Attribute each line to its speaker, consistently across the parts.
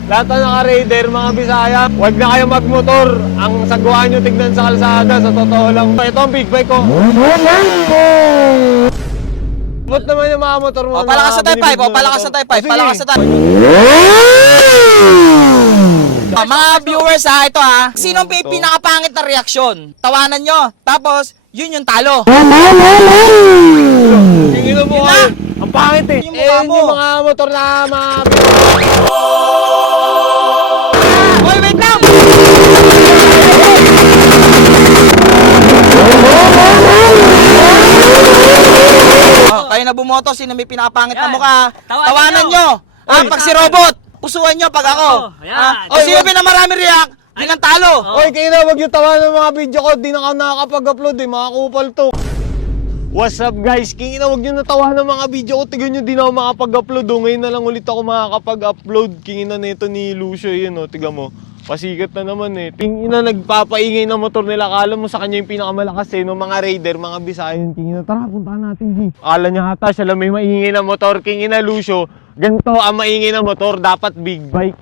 Speaker 1: Lahat na naka-raider, mga Bisaya, huwag na kayo magmotor. Ang sagwa nyo tignan sa kalsada, sa totoo lang. Ito ang big bike ko. Ba't naman yung mga motor mo?
Speaker 2: Palakas sa type 5, palakas sa type 5, palakas sa type 5. Mga viewers ha, ito ha. Sino ang pinakapangit na reaksyon? Tawanan nyo. Tapos, yun yung talo.
Speaker 1: Tingin mo kayo. Ang pangit eh.
Speaker 2: Yung mukha mo.
Speaker 1: Yung mga motor na mga...
Speaker 2: Hoy, wait lang! Kayo na bumoto, sino may pinakapangit na mukha? Tawanan nyo! Pag si Robot, pusuan nyo pag ako. O sino pinakamarami react? Yun ang talo.
Speaker 1: Oy, kayo na, wag yung tawa ng mga video ko. Di na ako nakakapag-upload eh, mga kupal to. What's up guys? King ina, wag nyo natawa ng mga video ko. Tignan nyo, di na ako makapag-upload. Ngayon na lang ulit ako makakapag-upload. King ina nito ni Lucio yun, tignan mo. Pasikat na naman eh. King ina, nagpapaingay na motor nila. Akala mo sa kanya yung pinakamalakas eh, no? Mga raider, mga Bisayan. King ina, tara, puntahan natin, G. Akala niya hata siya lang may maingay na motor. King ina, Lucio, ganito ang maingay na motor. Dapat big bike.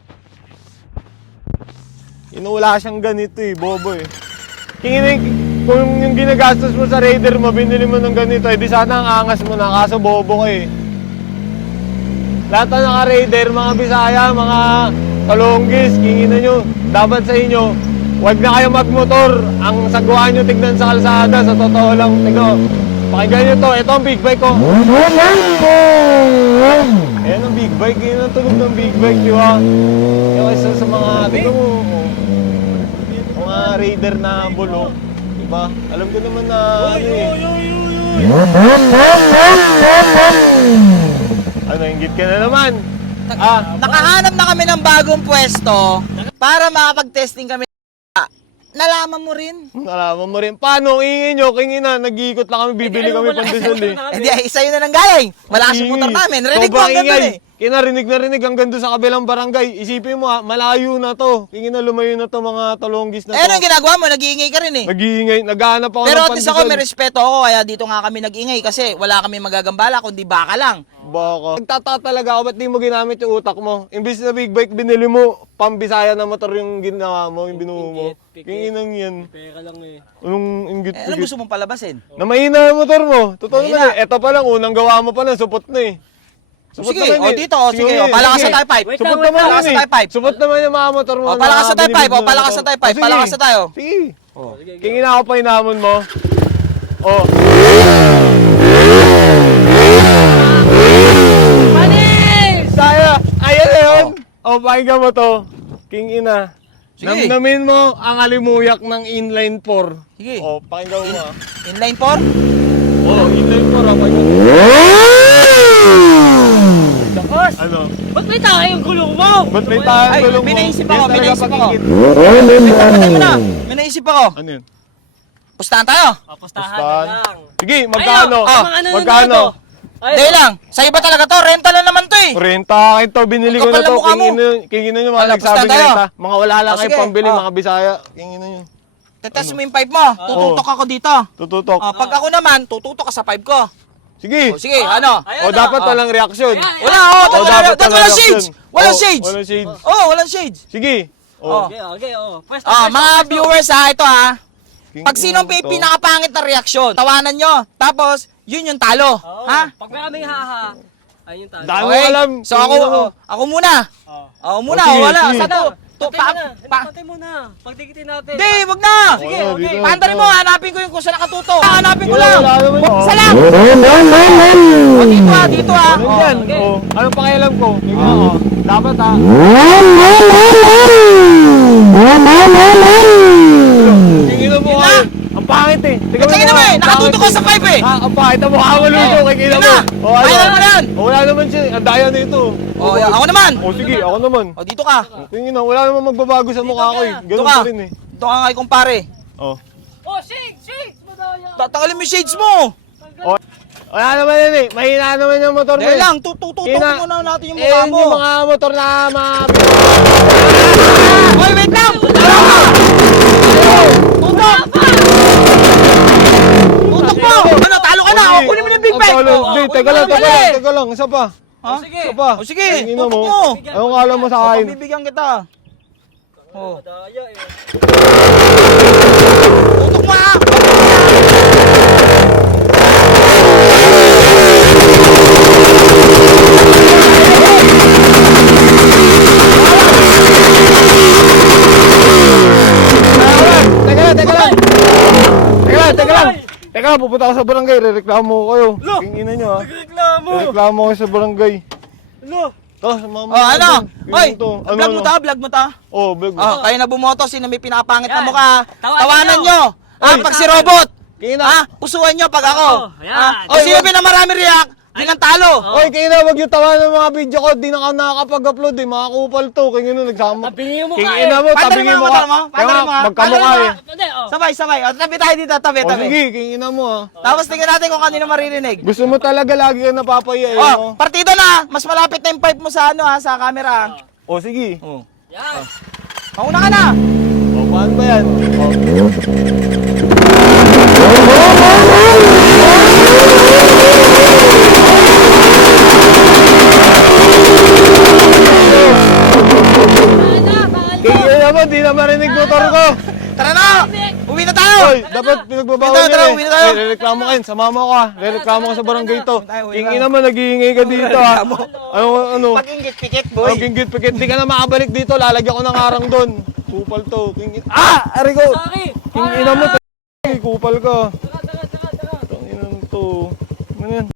Speaker 1: Wala siyang ganito eh, bobo eh. King, kung yung ginagastos mo sa raider mo, binili mo ng ganito, eh di sana ang angas mo na, kaso bobo ka eh. Lahat na naka-raider, mga Bisaya, mga Kalonggis, kingin na nyo, dapat sa inyo, huwag na kayo magmotor. Ang sagwa nyo tignan sa kalsada, sa totoo lang, tignan. Pakinggan nyo to, ito ang big bike ko. Ayan ang big bike, yun ang tunog ng big bike, di ba? Yung isa sa mga, tignan mo, mga raider na bulok, diba? Alam ko naman na ano eh. Ano, inggit ka na naman.
Speaker 2: Nakahanap na kami ng bagong pwesto para makapag-testing kami. Nalaman mo rin?
Speaker 1: Nalaman mo rin. Paano? Ingin nyo, kingina, nag-iikot lang kami, bibili kami pandesal eh.
Speaker 2: Hindi, isa yun na ng gayay. Malakas yung motor namin. Rinig mo hanggang doon eh.
Speaker 1: Kinarinig na rinig hanggang doon sa kabilang barangay. Isipin mo ha, malayo na to. Kingina, lumayo na to mga Talonggis na to.
Speaker 2: Ano yung ginagawa mo? Nag-iingay ka rin eh.
Speaker 1: Nag-iingay, naghahanap ako
Speaker 2: Pero
Speaker 1: ng
Speaker 2: at least
Speaker 1: pandesal.
Speaker 2: ako, may respeto ako. Kaya dito nga kami nag-ingay kasi wala kami magagambala kundi baka lang.
Speaker 1: Baka. Nagtataka talaga ako, ba't di mo ginamit yung utak mo? Imbis na big bike, binili mo, pambisaya na motor yung ginawa mo, yung binuo mo. Kinginang yan.
Speaker 3: Peka lang eh.
Speaker 1: Anong inggit?
Speaker 2: Ano gusto mong palabasin?
Speaker 1: Na mahina yung motor mo. Totoo
Speaker 2: Mahina.
Speaker 1: naman eh. Eto pa lang, unang gawa mo pa lang, supot na eh. Supot
Speaker 2: Sige,
Speaker 1: naman
Speaker 2: o
Speaker 1: eh.
Speaker 2: dito, o sige, o palakas sa type 5.
Speaker 1: Supot naman
Speaker 2: Palakas
Speaker 1: yun
Speaker 2: sa
Speaker 1: eh.
Speaker 2: type 5.
Speaker 1: Supot naman yung mga motor mo.
Speaker 2: O palakas sa type 5,
Speaker 1: binibig
Speaker 2: o
Speaker 1: mo
Speaker 2: palakas
Speaker 1: na
Speaker 2: sa
Speaker 1: to.
Speaker 2: type 5,
Speaker 1: Sige.
Speaker 2: palakas sa tayo.
Speaker 1: Sige. Kingin ako pa hinamon mo. Oh. Saya! Ayan na yun! O, pakinggan mo to. King ina.
Speaker 2: Sige.
Speaker 1: Namnamin mo ang alimuyak ng inline 4.
Speaker 2: Sige.
Speaker 1: O, pakinggan mo ha.
Speaker 2: Inline 4?
Speaker 1: O, inline 4 ha. Pakinggan mo.
Speaker 3: Boss!
Speaker 1: Ano?
Speaker 3: Ba't may tayo yung gulong mo?
Speaker 1: Ba't may tayong
Speaker 2: Ay,
Speaker 1: gulong mo?
Speaker 2: pinaisip ako,
Speaker 1: Yan talaga
Speaker 2: pinaisip ako.
Speaker 1: pakikit.
Speaker 2: Patay mo na. May naisip ako.
Speaker 1: Ano yun?
Speaker 2: Pustahan tayo.
Speaker 3: Pustahan
Speaker 1: Pustahan.
Speaker 3: na lang.
Speaker 1: Sige, magkano?
Speaker 2: Ah,
Speaker 3: mga ano
Speaker 1: Magkano?
Speaker 2: Dahil lang, sa iba talaga to, renta lang naman to eh.
Speaker 1: Renta akin to, binili ko
Speaker 2: Kapal
Speaker 1: na
Speaker 2: na
Speaker 1: to.
Speaker 2: mukha mo.
Speaker 1: Kingin na nyo mga
Speaker 2: Ala,
Speaker 1: nagsabi
Speaker 2: pustahan tayo.
Speaker 1: renta. Mga wala lang
Speaker 2: Oh,
Speaker 1: kayo
Speaker 2: sige.
Speaker 1: pambili,
Speaker 2: Oh.
Speaker 1: mga Bisaya. Kingin na nyo.
Speaker 2: Tetest mo yung 5 mo, tututok ako dito.
Speaker 1: Tututok.
Speaker 2: Pag ako naman, tututok ka sa 5 ko.
Speaker 1: Sige.
Speaker 2: Sige, ano?
Speaker 1: O dapat walang reaksyon.
Speaker 2: Wala,
Speaker 1: dapat
Speaker 2: dapat walang shades. Walang shades.
Speaker 1: Walang shades.
Speaker 2: Oh, walang shades.
Speaker 1: Sige.
Speaker 2: Oh.
Speaker 3: Okay, oh. Pwesto,
Speaker 2: Mga viewers ha, ito ha. Pag sino ang
Speaker 1: King ina to.
Speaker 2: pinakapangit na reaksyon, tawanan nyo. Tapos, yun yung talo. Ha?
Speaker 3: Pag maraming haha, ayun yung talo.
Speaker 1: Dami mo alam.
Speaker 2: So
Speaker 1: King ina mo.
Speaker 2: ako muna. Ako muna,
Speaker 1: sige,
Speaker 2: wala.
Speaker 1: sige.
Speaker 2: Sa to.
Speaker 3: Patay mo na. Pagdikitin natin.
Speaker 2: Hindi, wag na.
Speaker 3: Sige,
Speaker 1: Wala,
Speaker 3: okay.
Speaker 1: dito.
Speaker 2: Pandarin mo, hanapin ko yung kung saan nakatuto. Hanapin ko
Speaker 1: Wala,
Speaker 2: lang.
Speaker 1: wala naman yun.
Speaker 2: Isa lang. O, dito ha.
Speaker 1: Ano yan?
Speaker 3: okay.
Speaker 1: O, anong pakialam ko? Tingnan mo. Dapat ha. Tingin mo
Speaker 2: Yun
Speaker 1: kayo.
Speaker 2: na.
Speaker 1: Ang pangit eh.
Speaker 2: Tingnan mo eh, nakatuto ko sa 5 eh.
Speaker 1: Ang pangit ang mukha mo luto. Kikita
Speaker 2: Yun
Speaker 1: mo.
Speaker 2: na.
Speaker 1: O, ano?
Speaker 2: Kaya mo na yan.
Speaker 1: O, wala naman siya. Ang daya na ito.
Speaker 2: O, ako naman.
Speaker 1: O, sige. Ako naman.
Speaker 2: O, dito ka.
Speaker 1: Tingin na. Wala naman magbabago sa mukha ko eh.
Speaker 2: Dito
Speaker 1: Ganun
Speaker 2: ka.
Speaker 1: pa rin eh.
Speaker 2: Dito ka kay kumpare.
Speaker 1: O.
Speaker 3: Oh, shades! Madaya!
Speaker 2: Tatanggalin mo yung shades mo.
Speaker 1: Wala naman yan eh. Mahina naman yung motor mo
Speaker 2: Dahil
Speaker 1: eh.
Speaker 2: lang, tututok
Speaker 1: Kina-
Speaker 2: muna natin yung mukha mo.
Speaker 1: Yung mga motor na mga...
Speaker 2: Hoy, wait lang! Tutok ka! Tutok! Tutok mo! Ano, talo ka na! O, kunin mo na yung big bike!
Speaker 1: Hindi, teka lang, teka lang, teka lang. Isa pa.
Speaker 2: Ha?
Speaker 3: Sige.
Speaker 1: Isa pa.
Speaker 2: O sige,
Speaker 1: King ina
Speaker 2: tutok
Speaker 1: mo.
Speaker 2: mo.
Speaker 1: Anong kala mo sa akin?
Speaker 2: Pabibigyan kita. Oh.
Speaker 3: Madaya eh.
Speaker 2: Tutok mo ha!
Speaker 1: Teka lang. Teka lang, pupunta ako sa barangay. Rereklamo ko kayo. King ina nyo ha.
Speaker 3: Reklamo.
Speaker 1: Rereklamo kayo sa barangay.
Speaker 3: Ano?
Speaker 1: To, mama.
Speaker 2: Oh, ano? Oy,
Speaker 1: Ano,
Speaker 2: vlog mo ta, vlog mo ta.
Speaker 1: Oh, big.
Speaker 2: Oh, kayo na bumoto, sino may pinapangit na
Speaker 3: Yan.
Speaker 2: mukha.
Speaker 3: Tawanan
Speaker 2: Tawanan
Speaker 3: nyo.
Speaker 2: nyo. Ah, pag si Robot.
Speaker 1: King
Speaker 2: Ha?
Speaker 1: ina.
Speaker 2: Pusuan nyo pag ako.
Speaker 3: Oh, yan.
Speaker 2: Ah,
Speaker 1: Oy,
Speaker 2: sino
Speaker 1: wag-
Speaker 2: pinamarami react? Di nang talo.
Speaker 1: Oy, King ina, wag yung tawa ng mga video ko. Di na ako nakakapag-upload eh. Mga kupal to. King ina, nagsama.
Speaker 3: Tabingin mo
Speaker 1: King
Speaker 3: ka
Speaker 1: ina
Speaker 3: eh.
Speaker 1: mo,
Speaker 2: Paano
Speaker 1: tabingin
Speaker 2: mo,
Speaker 1: mo
Speaker 2: paano mo?
Speaker 1: ka.
Speaker 2: Paano
Speaker 1: Kaya
Speaker 2: mo?
Speaker 1: magkamukha
Speaker 3: Ano
Speaker 1: eh.
Speaker 3: ba? Hindi, oh.
Speaker 2: Sabay, sabay. O, tabi tayo dito, tabi,
Speaker 1: O
Speaker 2: tabi.
Speaker 1: sige, King ina mo ha.
Speaker 2: Tapos tingnan natin kung kanino maririnig.
Speaker 1: Gusto mo talaga lagi ka napapaya eh.
Speaker 2: Oh,
Speaker 1: no?
Speaker 2: partido na. Mas malapit na yung pipe mo sa ano ha, sa camera.
Speaker 1: O sige.
Speaker 2: Oh.
Speaker 3: Yan.
Speaker 2: Mauna ka na.
Speaker 1: O, paano ba yan? O. King ina mo, di na marinig motor ko.
Speaker 2: Tara na. Uwi na tayo.
Speaker 1: Oy, dapat pinagbabawal
Speaker 2: Uwi na tayo,
Speaker 1: yun
Speaker 2: uwi
Speaker 1: eh.
Speaker 2: na tayo.
Speaker 1: Ay, rereklamo ka yun, sumama ka. Rereklamo ka sa barangay to.
Speaker 2: tayo, uwi
Speaker 1: King
Speaker 2: na.
Speaker 1: ina mo, nag-iingay ka dito ha. Ano?
Speaker 2: Pag-ingit-pikit,
Speaker 1: Oh,
Speaker 2: boy.
Speaker 1: pinggit-pikit, di ka na makabalik dito. Lalagyan ko ng arang doon. Kupal to. King ina. Ah! Ari ko!
Speaker 3: Sorry.
Speaker 1: King ina mo, kupal ka.
Speaker 3: Tara.
Speaker 1: King ina mo to. Ano yan?